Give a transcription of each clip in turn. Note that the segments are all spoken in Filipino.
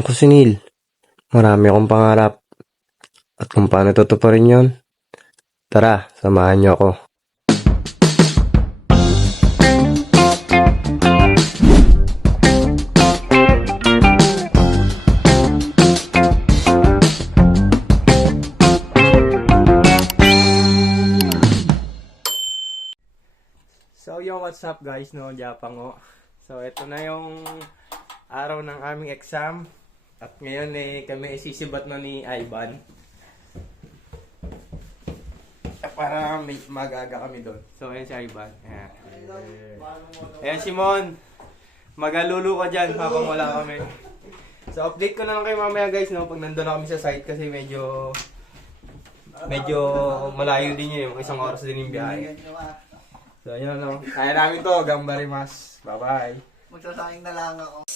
Ako si Neil. Marami akong pangarap. At kung paano tutuparin yon, tara, samahan niyo ako. So yo, what's up guys, no, Japango. So ito na yung araw ng aming exam. At ngayon kami isisibat na ni Ivan. Para may mag-aga kami doon. So ayan si Ivan. Ayan. Ayan Simon. Magalulu ka dyan habang wala kami. So update ko na lang kayo mamaya guys, no, pag nandun na kami sa site kasi medyo malayo din yun. Isang oras din yung biyahe. So yun, no. Kaya namin to. Gambarimas. Bye-bye. Magsasayang na lang ako.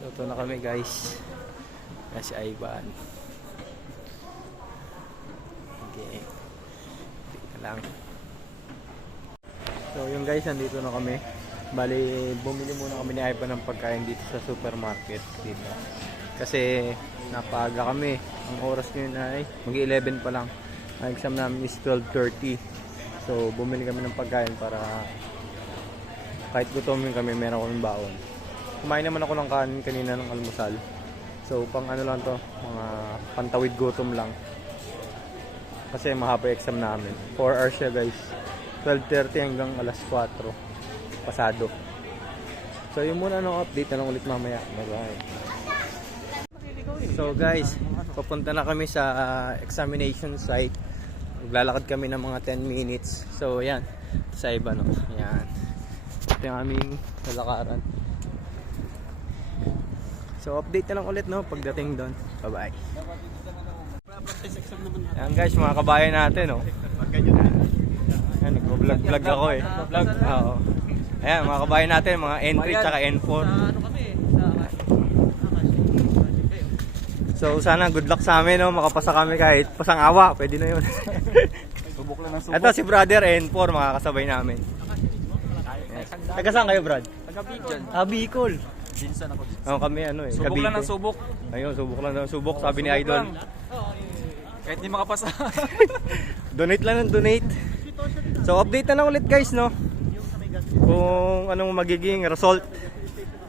So ito na kami guys. Yan si Ivan. Okay. Tingnan lang. So yung guys, nandito na kami. Bali, bumili muna kami ni Ivan ng pagkain dito sa supermarket dito. Kasi napaaga kami. Ang oras ngayon ay mag-11 pa lang. Ang exam namin is 12:30. So bumili kami ng pagkain para kahit gutomin kami, meron kaming baon. Kumain naman ako ng kanin kanina ng almusal. So pang ano lang to, mga pantawid gutom lang. Kasi mahaba exam namin. 4 hours siya guys. 12:30 hanggang alas 4 pasado. So yun muna ng update na lang ulit mamaya. Bye-bye. So guys, papunta na kami sa examination site. Maglalakad kami ng mga 10 minutes. So yan, sa iba no. Yan. Ito yung aming lalakaran. So update na lang ulit no pagdating doon. Bye-bye. Ayan guys, mga kabayan natin no. Ayan, nag-vlog ako eh. Vlog? Oo. Ayan, mga kabayan natin, mga N3 tsaka N4. So sana good luck sa amin no, makapasa kami kahit pasang awa, pwede na yun. Subok lang ng subok. Ito si brother N4, makakasabay namin. Taga saan kayo Brad? Taga Bicol. Bicol. Binsan ako. Kami ano eh, Subok lang ng subok. Ayun, subok lang ng subok, sabi ni Idol. Kahit di makapasa. Donate lang ng donate. So update na lang ulit guys no. Kung anong magiging result.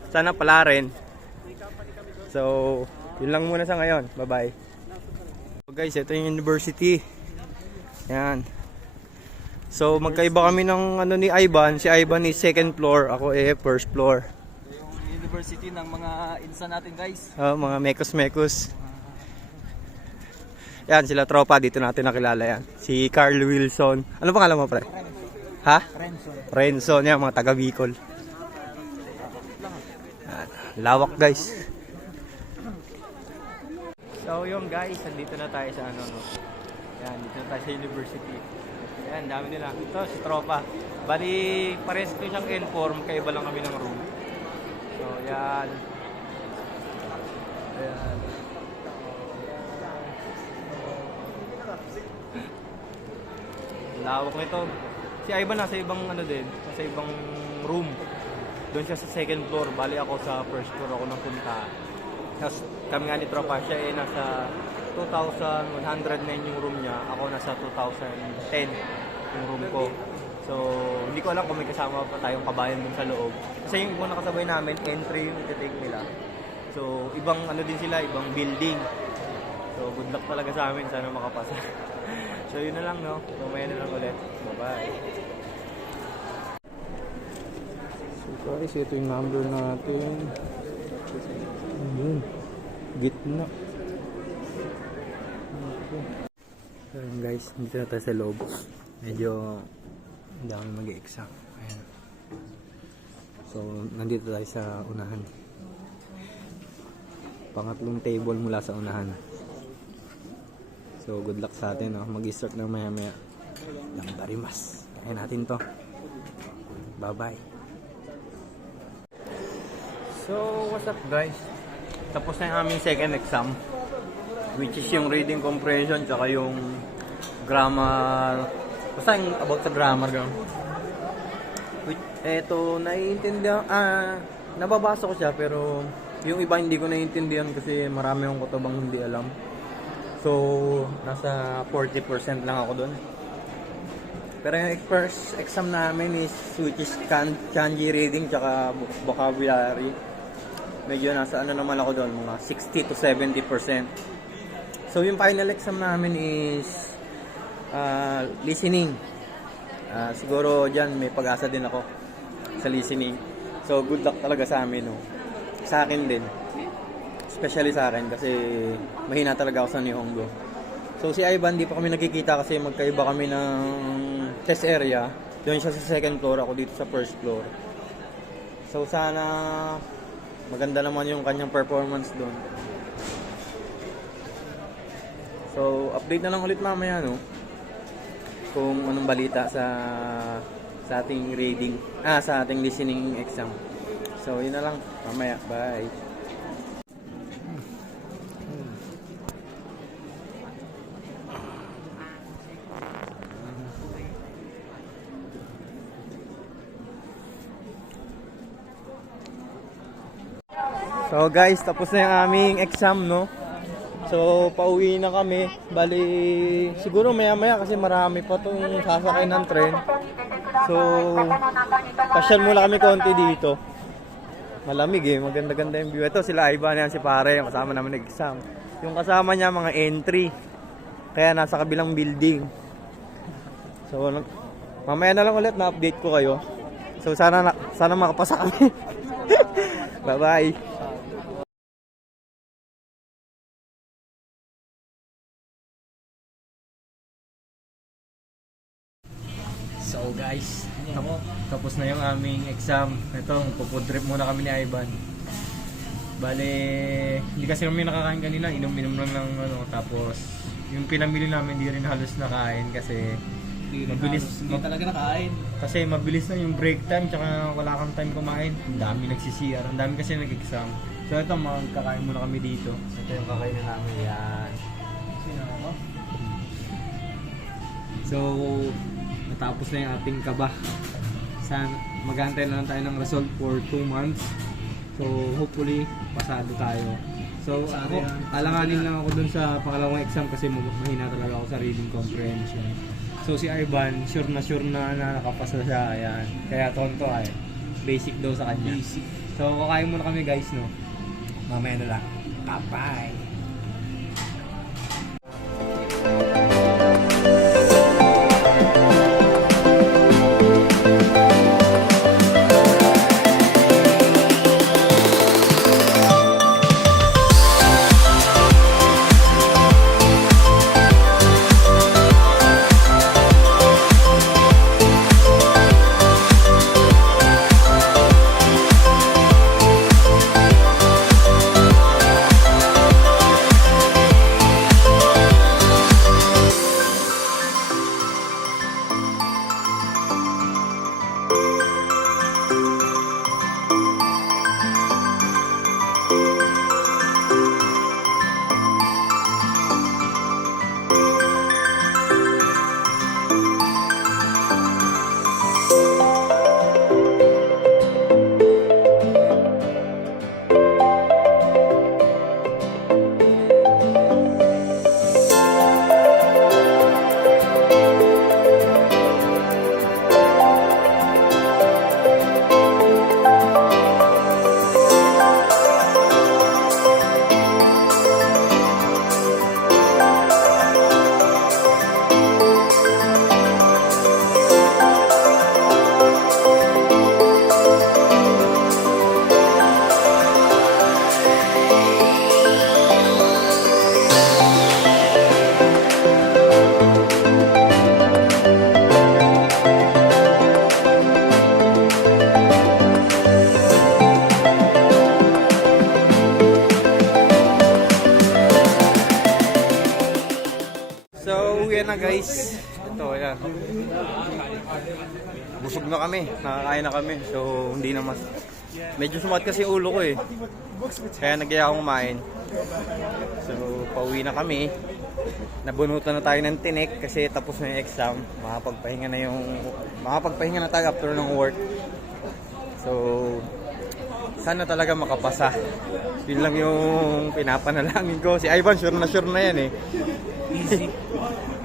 Sana pala rin. So yun lang muna sa ngayon. Bye bye. So guys, ito yung university. Yan. So magkaiba kami ng ano ni Ivan. Si Ivan is second floor, ako first floor. University ng mga insa natin guys. Mga mekos-mekos. Yan, sila tropa. Dito natin nakilala yan. Si Carl Wilson. Ano pangalan mo, pre? Ha? Renson. Yan, mga taga Bicol. Yan. Lawak, guys. So, yung guys, nandito na tayo sa ano, no? Yan, dito na tayo sa university. Yan, dami nila. Ito, si tropa. Bali, pares ko siyang inform. Kaiba lang kami ng room. So, yan. Ayan. Lawak nito. Si Ivan nasa ibang ano din, nasa ibang room. Doon siya sa second floor, bali ako sa first floor ako nang punta. Tapos kami nga ni tropa, siya nasa 2,109 yung room niya, ako nasa 2,010 yung room ko. So, hindi ko alam kung may kasama pa tayong kabayan dun sa loob. Kasi yung ibang nakasabay namin, entry yung iti-take nila. So, ibang ano din sila, ibang building. So, good luck talaga sa amin, sana makapasa. So, yun na lang, no? Mamaya na lang ulit. Bye-bye. So, Guys, ito yung number natin. Ayun. Gitna. Okay. So yun guys, dito na tayo sa loob. Medyo hindi kami mag-e-exam. Ayan. So, nandito tayo sa unahan. Pangatlong table mula sa unahan. So, good luck sa atin. Mag-start na maya-maya. Yung barimas. Kaya natin to. Bye-bye. So, what's up guys? Tapos na yung aming second exam. Which is yung reading comprehension tsaka yung grammar. Basta yung about sa grammar. Eto, naiintindihan. Nababasa ko siya pero yung iba hindi ko naiintindihan kasi marami akong kutubang hindi alam. So, nasa 40% lang ako doon. Pero yung first exam namin is which is kanji reading tsaka vocabulary. Medyo nasa ano naman ako doon, mga 60 to 70%. So, yung final exam namin is listening. Siguro dyan may pag-asa din ako sa listening. So, good luck talaga sa amin, no? Sa akin din. Especially sa akin kasi mahina talaga ako sa Nihongo. So, si Ivan, di pa kami nagkikita kasi magkaiba kami ng test area. Doon siya sa second floor, ako dito sa first floor. So, sana maganda naman yung kanyang performance doon. So, update na lang ulit mamaya, no? Kung anong balita sa ating reading, sa ating listening exam. So, yun na lang. Mamaya. Bye. So guys, tapos na yung aming exam, no? So, pauwi na kami. Bali, siguro maya-maya kasi marami pa itong sasakay ng tren. So, pasyal muna kami konti dito. Malamig eh, maganda-ganda yung view. Ito sila Ivan, yan si pare, yung kasama namin nag-exam. Yung kasama niya mga entry. Kaya nasa kabilang building. So, mamaya na lang ulit na-update ko kayo. So, sana makapasa kami. Bye-bye. So guys, tapos na yung aming exam. Ito, pufood trip muna kami ni Ivan. Bale, hindi kasi kami nakakain kanina, inom-inom lang ng ano, tapos yung pinamili namin hindi rin halos nakain kasi mabilis. Hindi talaga nakain. Kasi mabilis na yung break time, tsaka wala kang time kumain. Ang dami nagsi-CR, ang dami kasi nag-exam. So ito, magkakain muna kami dito. Ito yung kakainin namin, yan. Sino ako? So, natapos na yung ating kaba. Mag-aantay na lang tayo ng result for 2 months. So, hopefully, pasado tayo. So, ako, alanganin lang ako dun sa pangalawang exam kasi mahina talaga ako sa reading comprehension. So, si Ivan, sure na nakapasa siya. Ayan. Kaya tonto ay basic daw sa kanya. Basic. So, kakain muna kami guys, no? Mamaya na lang. Bye-bye! guys. Ito, ayan. Busog na kami. Nakakain na kami. So, hindi na mas... Medyo sumat kasi ulo ko eh. Kaya nagyaya akong kumain. So, pauwi na kami. Nabunutan na tayo ng tinik kasi tapos na yung exam. Makapagpahinga na tayo after ng work. So, sana talaga makapasa. Yun lang yung pinapanalangin ko. Si Ivan sure na yan eh. Easy.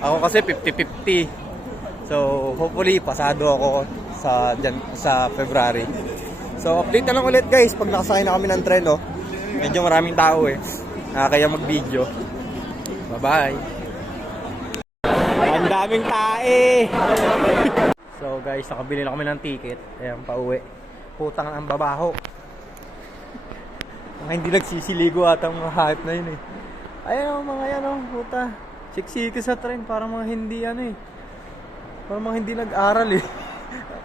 Ako kasi 50-50. So, hopefully pasado ako sa February. So, update na lang ulit guys pag nakasakay na kami ng tren, oh. Medyo maraming tao eh. Kaya mag-video. Bye-bye. Ang daming tae. So guys, nakabili na kami ng ticket. Ayan, pauwi. Putang ang babaho. Mga hindi nagsisiligo ata mga hype na yun eh. Ayan mga yan oh, puta. Siksiki sa tren, parang mga hindi parang mga hindi nag-aral eh.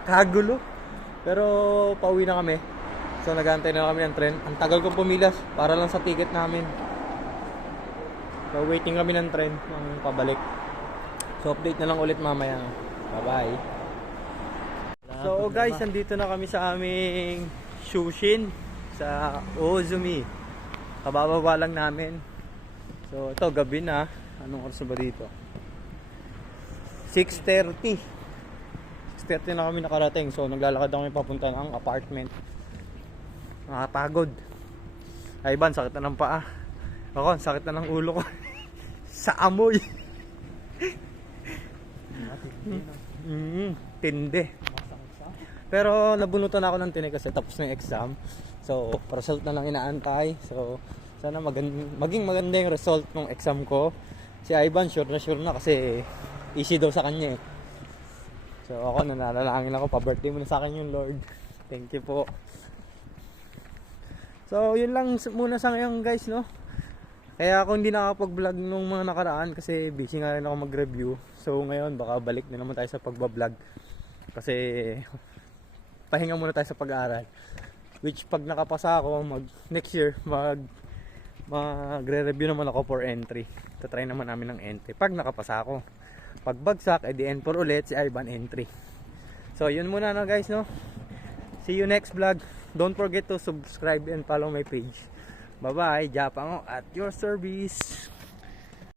Kagulo. Pero pauwi na kami. So nag-aantay na kami ng tren. Ang tagal kong pumilas para lang sa ticket namin. So waiting kami ng tren ng pabalik. So update na lang ulit mamaya. Bye-bye. So guys, nandito na kami sa aming Shushin sa Ozumi. Kabababa lang namin. So ito gabi na. Anong oras ba dito? 6:30. 6:30 na kami nakarating. So naglalakad na kami papunta ng apartment. Nakapagod. Ay Ivan, sakit na ng paa. Ako, sakit na ng ulo ko. Sa amoy. Tindi. Pero nabunutan ako ng tinik kasi tapos na yung exam. So, result na lang inaantay. So, sana maging maganda yung result ng exam ko. Si Ivan, sure na kasi easy daw sa kanya eh. So, ako nananalangin ako, pa-birthday mo na sa akin yung Lord. Thank you po. So, yun lang muna sa ngayon guys, no? Kaya ako hindi nakapag-vlog nung mga nakaraan kasi busy nga rin ako mag-review. So, ngayon baka balik na naman tayo sa pagbablog. Kasi pahinga muna tayo sa pag-aaral. Which pag nakapasa ako, next year, magre-review naman ako for entry. Tatry naman namin ng entry. Pag nakapasa ako. Pag bagsak, edi N4 ulit si Ivan entry. So, yun muna na guys, no? See you next vlog. Don't forget to subscribe and follow my page. Bye-bye. Japang at your service.